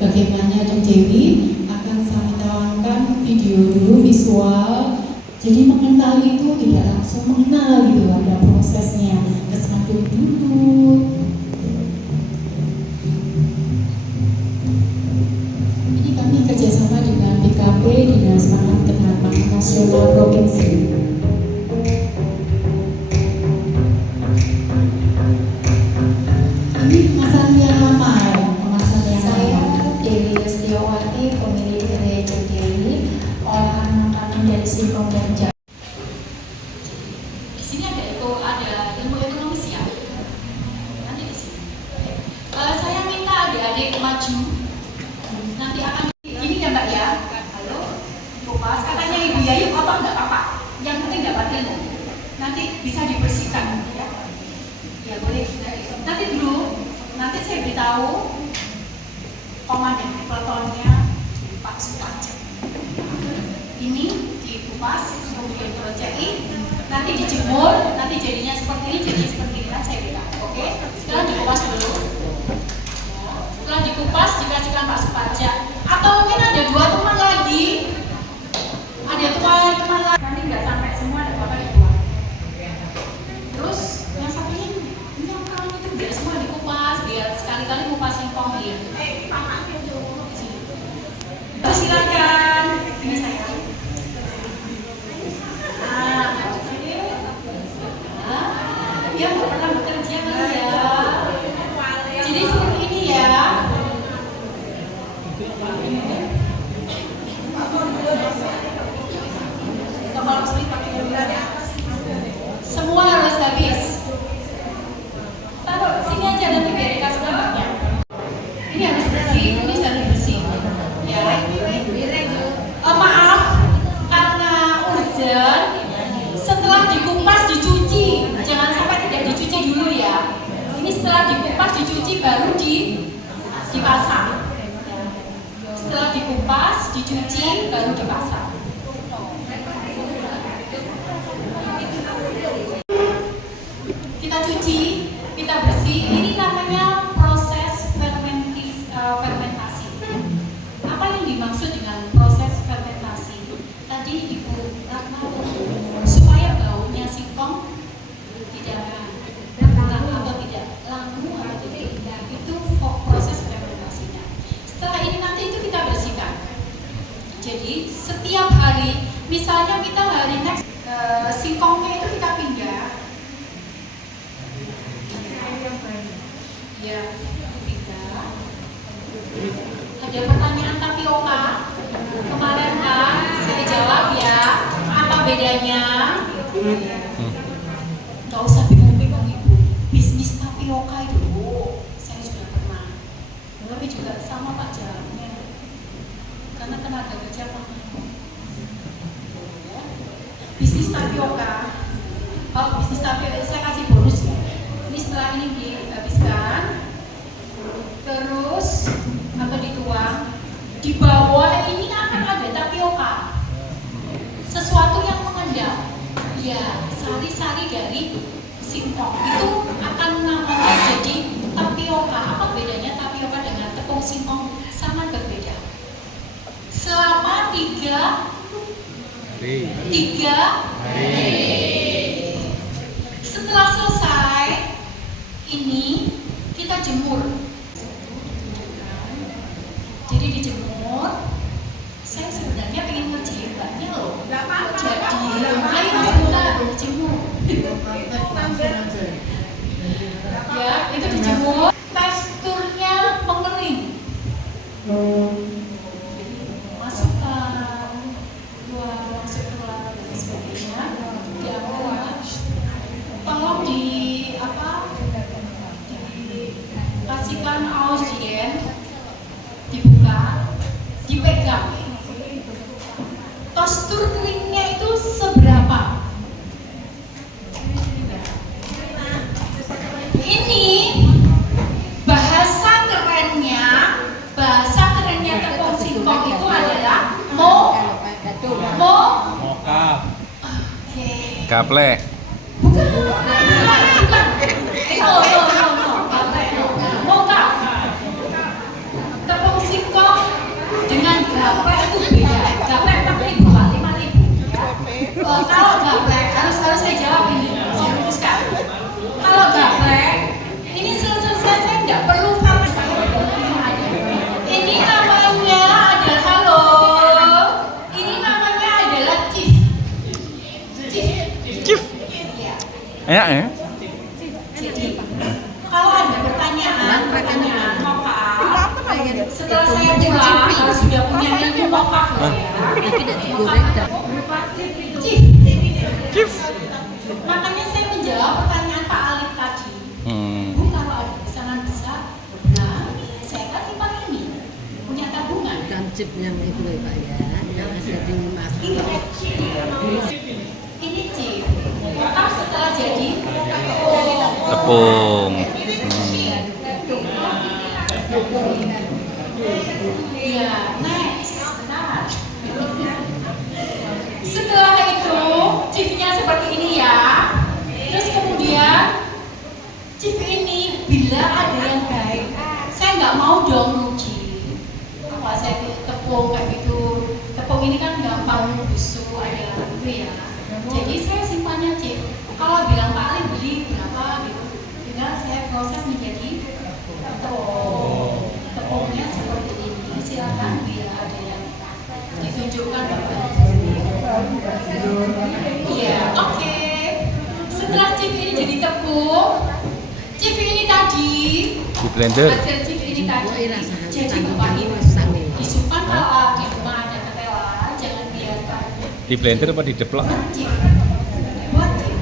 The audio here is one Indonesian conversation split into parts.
bagaimana Dong Dewi akan saya tawarkan video dulu visual. Jadi mengenal itu tidak langsung mengenal gitu, ada prosesnya. Kesantum dulu. Ini kami kerjasama dengan BKP, Dinas Pangan Nasional Provinsi. Ini kemasan yang lama, kemasan yang Saya Dewi Yustiawati, pemilik dari Dewi, olahan makanan dari singkong dan jagung. Di sini ada ilmu ekonomis ya. Nanti di sini. Saya minta adik-adik maju. Nanti akan ini ya Mbak ya. Halo, kupas. Katanya Ibu Yayu kotor nggak apa-apa. Yang penting dapat ilmu. Nanti bisa dibersihkan ya. Ya boleh. Nanti dulu, nanti saya beritahu komandan peletonnya Pak Suparjo. Ini dikupas, kemudian projeki, nanti dijemur, nanti jadinya seperti ini, jadinya seperti ini. Nanti saya beritahu. Oke? Sekarang dikupas dulu. Setelah dikupas dikasihkan Pak Suparjo. Atau mungkin ada dua teman lagi. Ada teman lagi. Nanti nggak sampai semua, ada apa-apa dibuang. Terus yang satunya ini yang kawan itu biar semua dikupas, biar sekali-kali ngupas singkong ya. Terus silakan. Ini saya. Dia nggak pernah bekerja kan ya. Jadi seperti ini ya. Semua harus habis. Taruh sini aja nanti biar dikasih gambarnya. Ini harus bersih, ini harus bersih. Ya. Maaf, karena urgent. Setelah dikupas dicuci, jangan sampai tidak dicuci dulu ya. Ini setelah dikupas dicuci baru dipasang. Setelah dikupas dicuci baru dipasang. Kita cuci, kita bersih. Ini namanya proses fermentasi. Apa yang dimaksud dengan proses fermentasi? Tadi Ibu Ratna supaya baunya singkong tidak berkurang atau tidak langu atau tidak, itu proses fermentasinya. Setelah ini nanti itu kita bersihkan. Jadi setiap hari, misalnya kita hari next singkongnya itu kita pindah. Ya, pindah. Ada pertanyaan tapioka kemarin kan, saya jawab ya. Apa bedanya? Gak usah bingung-bingung Ibu. Bisnis tapioka itu saya sudah pernah. Tapi juga sama Pak jalannya. Karena tenaga kerja mahal. Bisnis tapioka. Oh, bisnis tapioka saya kasih bonus ya. Ini setelah ini dihabiskan. Terus atau dituang. Di bawah ini akan ada tapioka. Sesuatu yang mengendap. Ya, sari-sari dari singkong itu akan namanya jadi tapioka. Apa bedanya tapioka dengan tepung singkong? Sangat berbeda. Selama 3 hari. Setelah selesai, ini kita jemur. Jadi dijemur. Saya sebenarnya pengen ngerjain Mbaknya loh. Jadi, ayo sebentar dijemur. Ya, itu dijemur. Teksturnya mengering. Masukkan masuk keluar dan sebagainya. Diangkat. Tolong dikasihkan audien, dibuka, dipegang. Tekstur keringnya itu seberapa? Ini bahasa kerennya tepung singkong itu adalah Moka. Gaplek. Bukan. Moka. Tepung singkong gaplek itu beda. Gaplek 4.000 Pak, 5.000 ya. Kalau gaplek harus saya jawab ini, saya luruskan. Kalau gaplek ini selesai saya nggak perlu sama ini namanya adalah halo. Ini namanya adalah chief. Chief. Iya. Enak ya? Jadi kalau ada pertanyaan mokaf, setelah saya pulang kalau sudah punya ilmu mokaf ya, Chief. Makanya saya menjawab pertanyaan Pak Alif tadi. Bu, kalau ada pesanan besar, nah saya kan simpan ini punya tabungan. Dan chipnya itu loh Pak ya, yang ada di mas. Ini chip. Mokaf setelah jadi Tepung. Iya, next. Bentar. Setelah itu, chipnya seperti ini ya. Terus kemudian chip ini bila ada yang baik, saya nggak mau dong rugi. Apa saya tepung kayak gitu. Tepung ini kan gampang busuk ada gitu ya. Jadi saya simpannya chip. Kalau bilang Pak Ali beli berapa gitu, tinggal saya proses menjadi tepung. Tepungnya seperti ini. Silakan bila ada yang ditunjukkan Bapak. Iya, oke. Setelah chip ini jadi tepung, chip ini tadi, Di blender. hasil chip ini tadi, jadi Bapak Ibu disimpan kalau di rumah ada ketela, jangan biarkan Di blender apa di deplok? chip. Buat chip.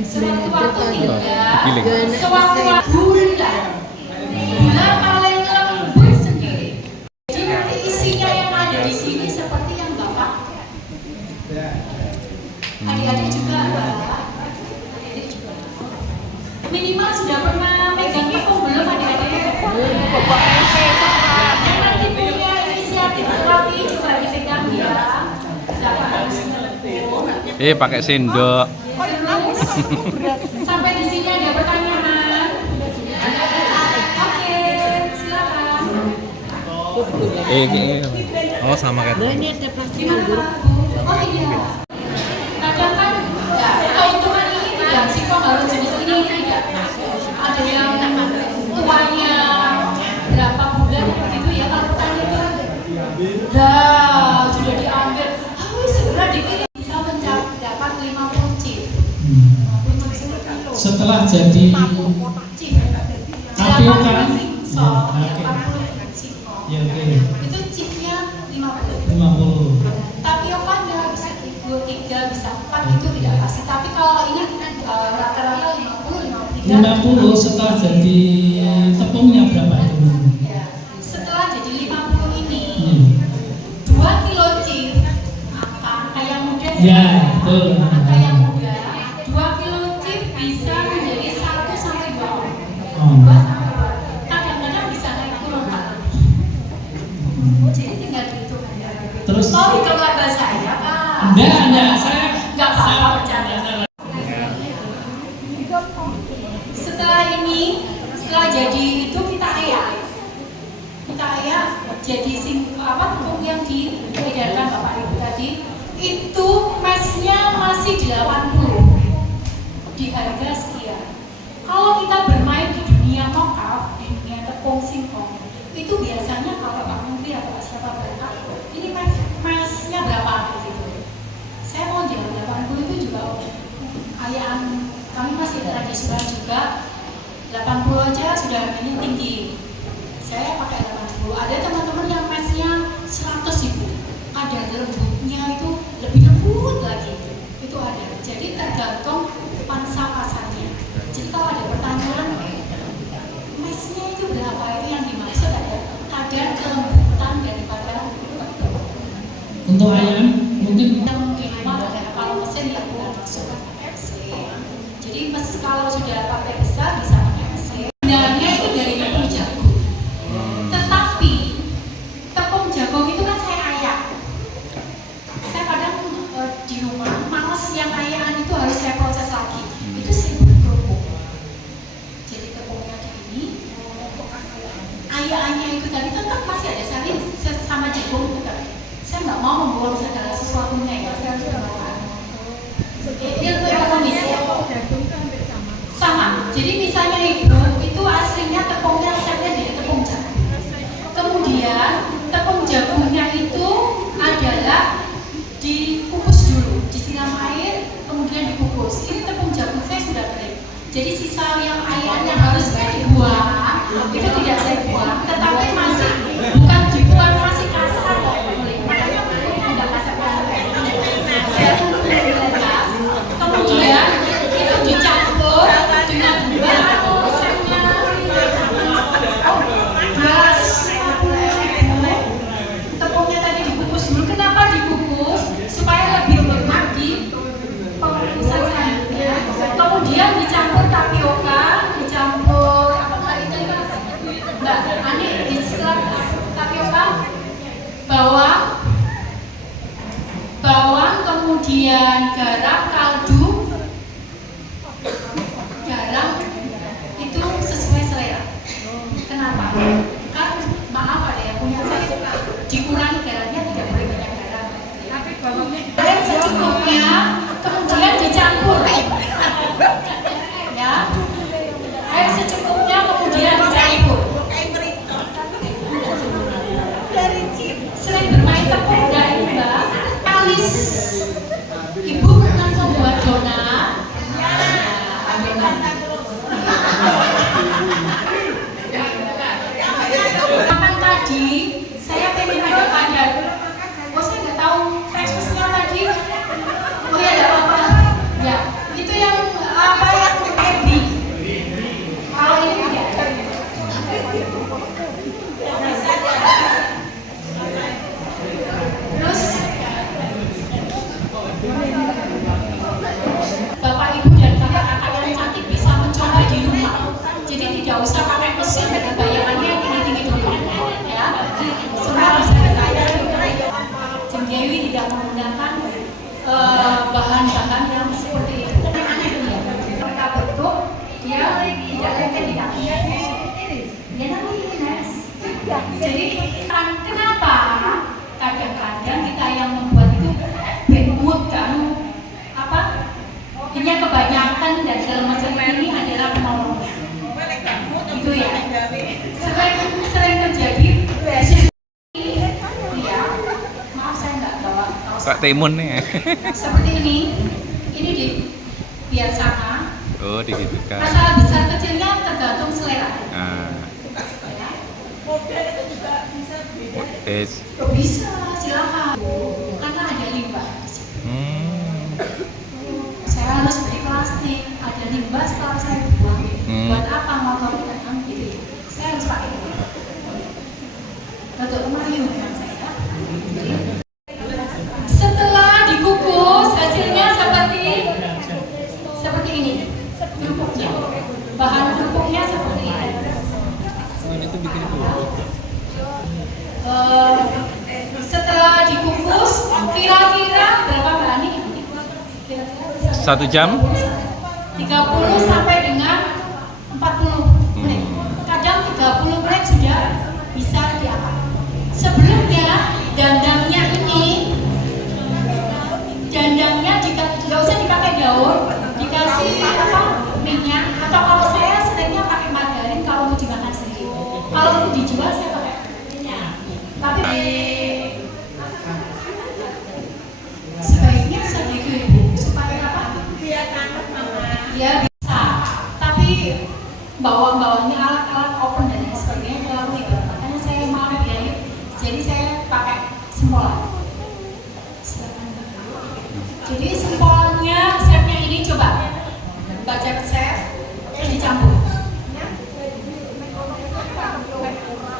Sewaktu-waktu Digiling. tinggal, sewaktu-waktu gula paling lembut sendiri. Jadi nanti isinya yang ada di sini seperti yang Bapak. Adik-adik juga Pak. Adik-adik juga. Minimal sudah pernah megang tepung belum adik-adik? Yang nanti punya inisiatif roti juga dipegang ya. Siapa harus tepung. Pakai sendok. Terus sampai di sini ada pertanyaan. Oke, silakan. Oh sama kayak. Nah ini ada plastik Gimana anggur. Pak? Oh iya. Kadang kan ya, keuntungan ini tidak sih kok harus jenis ini tidak. Ada yang tuanya berapa bulan begitu ya kalau petani itu. Dah sudah diambil, harus segera dikirim bisa mendapat 50 chip. Setelah jadi Chip. tapioka, So, ya, 80 chip. ya oke, Itu chipnya 50. 50. Tapioka ya bisa 3 bisa 4 itu tidak pasti. Tapi kalau ini rata-rata 50, 53. 50 setelah jadi tepungnya berapa itu? Ya. Setelah jadi 50 ini, Hmm. 2 kilo chip angka yang muda Ya, betul. Angka yang muda 2 kilo chip bisa menjadi 1 sampai 2 orang. Oh. 2 sampai 2. Kadang-kadang bisa naik turun Pak. Jadi tinggal dihitung aja. Terus Oh, hitung laba saya Pak. enggak, saya Enggak apa-apa saya- bercanda. Setelah ini, setelah jadi itu kita ayak. Kita ayak jadi tepung yang diedarkan Bapak Ibu tadi. Itu mesnya masih 80 di harga sekian. Kalau kita bermain di dunia mokaf, di dunia tepung singkong, itu biasanya kalau Pak Menteri atau Pak siapa berangkat, ini mesnya berapa gitu. Saya mau jawab 80 itu juga ayaan kami masih tradisional juga. 80 aja sudah harganya tinggi. Saya pakai 80. Ada teman-teman yang mesnya 100.000. Kadar lembutnya itu lebih lembut lagi. Itu ada. Jadi tergantung pangsa pasarnya. Jadi kalau ada pertanyaan mesnya itu berapa, itu yang dimaksud ada kadar kelembutan daripada tepung. untuk ayam mungkin Yang di rumah ada kalau mesin ya bukan masuk FC. Jadi kalau sudah pakai besar bisa pakai FC. Sebenarnya itu dari tepung jagung. Tetapi tepung jagung itu kan saya ayak. Saya kadang di rumah males yang ayaan itu harus saya proses lagi. Itu saya buat kerupuk. Jadi tepungnya gini, ayaannya itu tadi tetap masih ada sari sama jagung. kemudian garam, kaldu, garam itu sesuai selera. Kenapa? Kan maaf ada yang punya saya suka dikurangi garamnya, tidak boleh banyak garam. Air secukupnya, kemudian dicampur. Ya, air secukupnya kemudian dicampur. Sering bermain tepung enggak ini Mbak? Kalis. Ibu pernah membuat donat? Kapan tadi saya pengen ada pandan. Oh saya nggak tahu freshness-nya tadi. Oh ya nggak apa-apa. Ya itu yang apa yang ebi. Kalau ini tidak. Terus Bapak Ibu dan kakak-kakak yang cantik bisa mencoba di rumah. Jadi tidak usah pakai mesin dengan bayangannya yang tinggi-tinggi dulu, ya. Semua bisa ditanya. Jeng Dewi tidak menggunakan bahan-bahan yang seperti itu. Aneh ya. Mereka bentuk, dia tidak mungkin tidak. Dia namanya Ines. Jadi kenapa kadang-kadang kita yang membuat itu bad mood kan? Apa? Ini kebanyakan dan dalam masa ini adalah penolongnya. Itu ya. Sering terjadi. Iya. Maaf saya nggak bawa kaos. Kak Timun nih. Seperti ini di biar sama. Oh, digitukan. Masalah besar kecilnya tergantung selera. Nah, tes. Bisa, silakan. Karena ada limbah. Saya harus beli plastik, ada limbah setelah saya buang. Buat apa motor datang gitu? Saya harus pakai itu. Untuk kemarin dengan saya. Setelah dikukus, hasilnya seperti ini. Kerupuknya. Bahan kerupuknya seperti ini. Setelah dikukus, kira-kira berapa Mbak Ani? Kira-kira 1 jam? 30 sampai dengan 40 menit. Kadang 30 menit sudah bisa diangkat. Sebelumnya dandangnya nggak usah dipakai daun, dikasih minyak, atau kalau saya seringnya pakai margarin kalau mau dimakan sendiri. Kalau mau dijual saya pakai minyak. Tapi sebaiknya sedikit Ibu, supaya apa? Ya bisa, tapi bawang-bawangnya alat-alat open dan lain sebagainya terlalu ribet. Makanya saya mau biayain, jadi saya pakai sempolan. Silakan. Jadi sempolannya, resepnya ini coba baca resep, terus dicampur.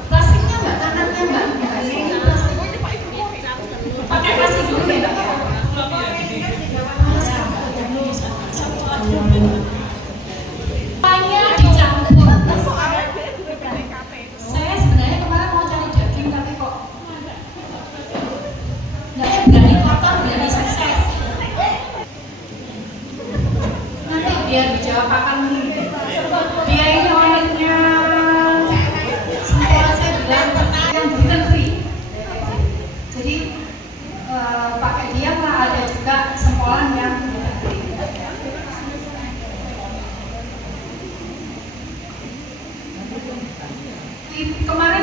Plastiknya Mbak, tangannya Mbak, ini plastiknya pakai plastik dulu ya Mbak. Semuanya dicampur. Saya sebenarnya kemarin mau cari daging tapi kok nggak berani kotor, berani sukses. Nanti biar dijawab akan dia ini orangnya sempolan saya bilang yang gluten free. Jadi pakai dia malah ada juga sempolan yang gluten free. Kemarin